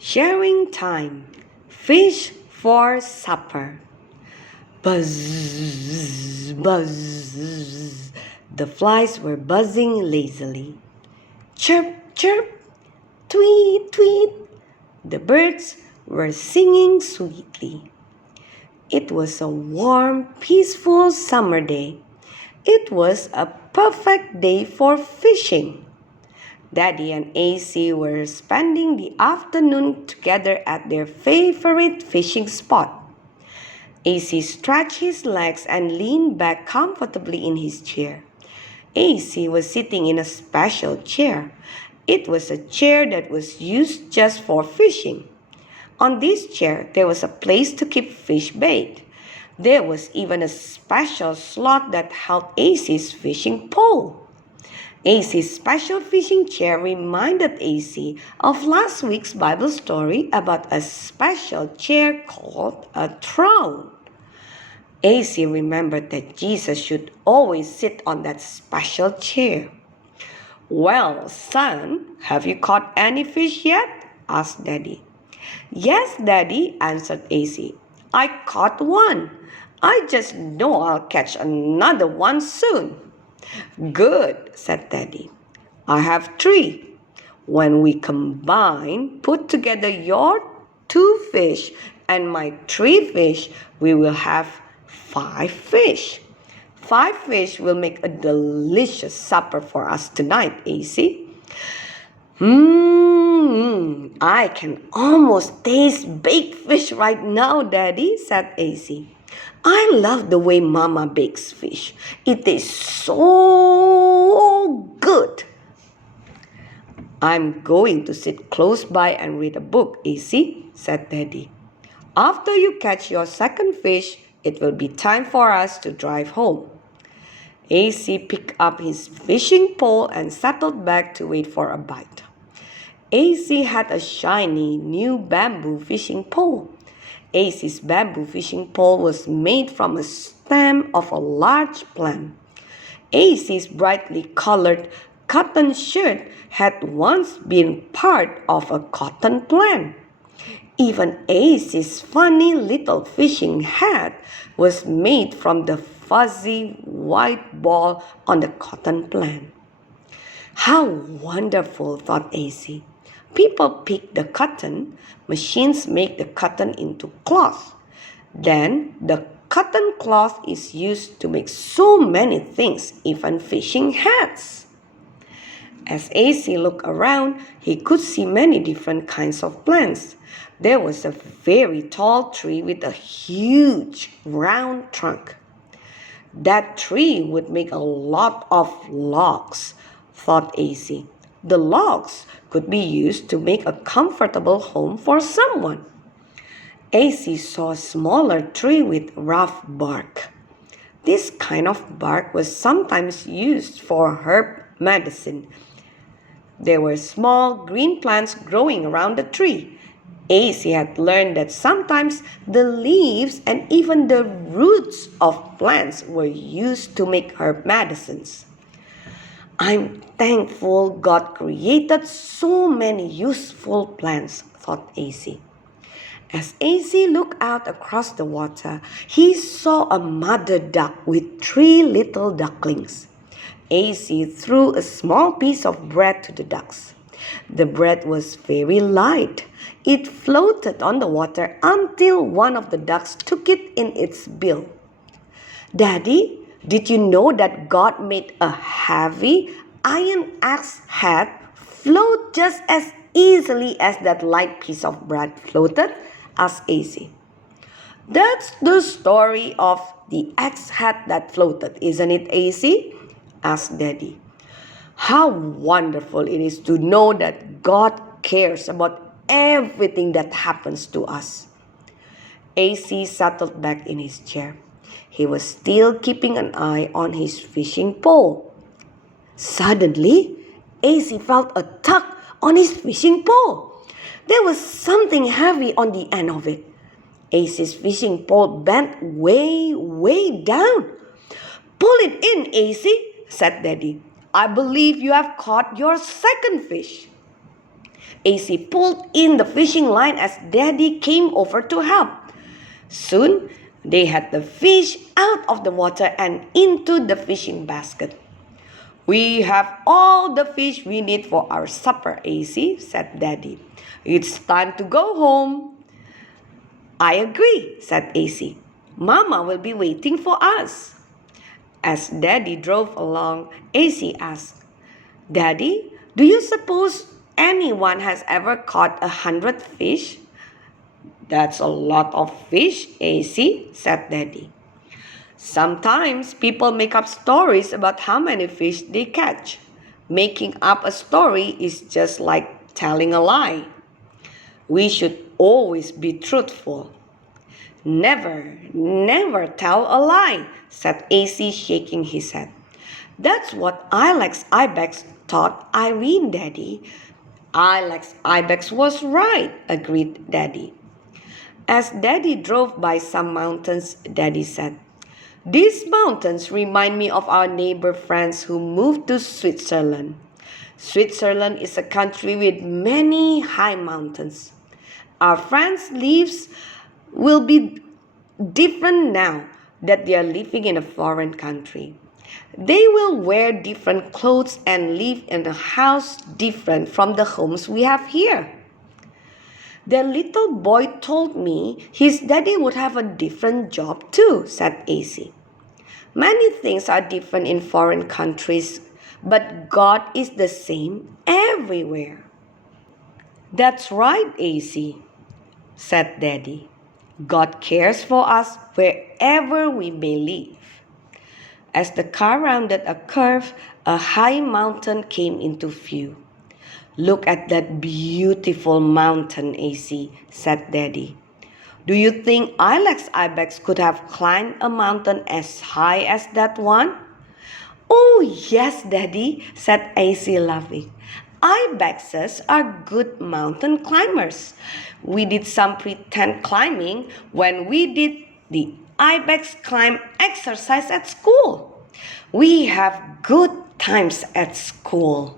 Sharing time. Fish for supper. Buzz, buzz. The flies were buzzing lazily. Chirp, chirp. Tweet, tweet. The birds were singing sweetly. It was a warm, peaceful summer day. It was a perfect day for fishing. Daddy and AC were spending the afternoon together at their favorite fishing spot. AC stretched his legs and leaned back comfortably in his chair. AC was sitting in a special chair. It was a chair that was used just for fishing. On this chair, there was a place to keep fish bait. There was even a special slot that held AC's fishing pole. AC's special fishing chair reminded AC of last week's Bible story about a special chair called a throne. AC remembered that Jesus should always sit on that special chair. "Well, son, have you caught any fish yet?" asked Daddy. "Yes, Daddy," answered AC. "I caught one. I just know I'll catch another one soon." "Good," said Daddy. "I have 3. When we put together your 2 fish and my 3 fish, we will have 5 fish. 5 fish will make a delicious supper for us tonight, AC." I can almost taste baked fish right now, Daddy," said AC. "I love the way Mama bakes fish. It tastes so good." "I'm going to sit close by and read a book, AC," said Daddy. "After you catch your second fish, it will be time for us to drive home." AC picked up his fishing pole and settled back to wait for a bite. AC had a shiny new bamboo fishing pole. AC's bamboo fishing pole was made from a stem of a large plant. AC's brightly colored cotton shirt had once been part of a cotton plant. Even AC's funny little fishing hat was made from the fuzzy white ball on the cotton plant. How wonderful, thought AC. People pick the cotton, machines make the cotton into cloth. Then the cotton cloth is used to make so many things, even fishing hats. As AC looked around, he could see many different kinds of plants. There was a very tall tree with a huge round trunk. That tree would make a lot of logs, thought AC. The logs could be used to make a comfortable home for someone. AC saw a smaller tree with rough bark. This kind of bark was sometimes used for herb medicine. There were small green plants growing around the tree. AC had learned that sometimes the leaves and even the roots of plants were used to make herb medicines. "I'm thankful God created so many useful plants," thought AC. As AC looked out across the water, he saw a mother duck with 3 little ducklings. AC threw a small piece of bread to the ducks. The bread was very light. It floated on the water until one of the ducks took it in its bill. "Daddy, did you know that God made a heavy iron axe head float just as easily as that light piece of bread floated?" asked AC. "That's the story of the axe head that floated, isn't it, AC?" asked Daddy. How wonderful it is to know that God cares about everything that happens to us. AC settled back in his chair. He was still keeping an eye on his fishing pole. Suddenly, AC felt a tug on his fishing pole. There was something heavy on the end of it. AC's fishing pole bent way down. "Pull it in, AC," said Daddy. "I believe you have caught your second fish." AC pulled in the fishing line as Daddy came over to help. Soon, they had the fish out of the water and into the fishing basket. "We have all the fish we need for our supper, AC," said Daddy. "It's time to go home." "I agree," said AC. "Mama will be waiting for us." As Daddy drove along, AC asked, "Daddy, do you suppose anyone has ever caught 100 fish?" "That's a lot of fish, AC," said Daddy. "Sometimes people make up stories about how many fish they catch. Making up a story is just like telling a lie. We should always be truthful." "Never, never tell a lie," said AC, shaking his head. "That's what Ilex Ibex taught Irene, Daddy." "Ilex Ibex was right," agreed Daddy. As Daddy drove by some mountains, Daddy said, "These mountains remind me of our neighbor friends who moved to Switzerland. Switzerland is a country with many high mountains. Our friends' lives will be different now that they are living in a foreign country. They will wear different clothes and live in a house different from the homes we have here." "The little boy told me his daddy would have a different job too," said AC. "Many things are different in foreign countries, but God is the same everywhere." "That's right, AC," said Daddy. "God cares for us wherever we may live." As the car rounded a curve, a high mountain came into view. "Look at that beautiful mountain, AC," said Daddy. "Do you think Ilex Ibex could have climbed a mountain as high as that one?" "Oh, yes, Daddy," said AC, laughing. "Ibexes are good mountain climbers. We did some pretend climbing when we did the Ibex climb exercise at school. We have good times at school."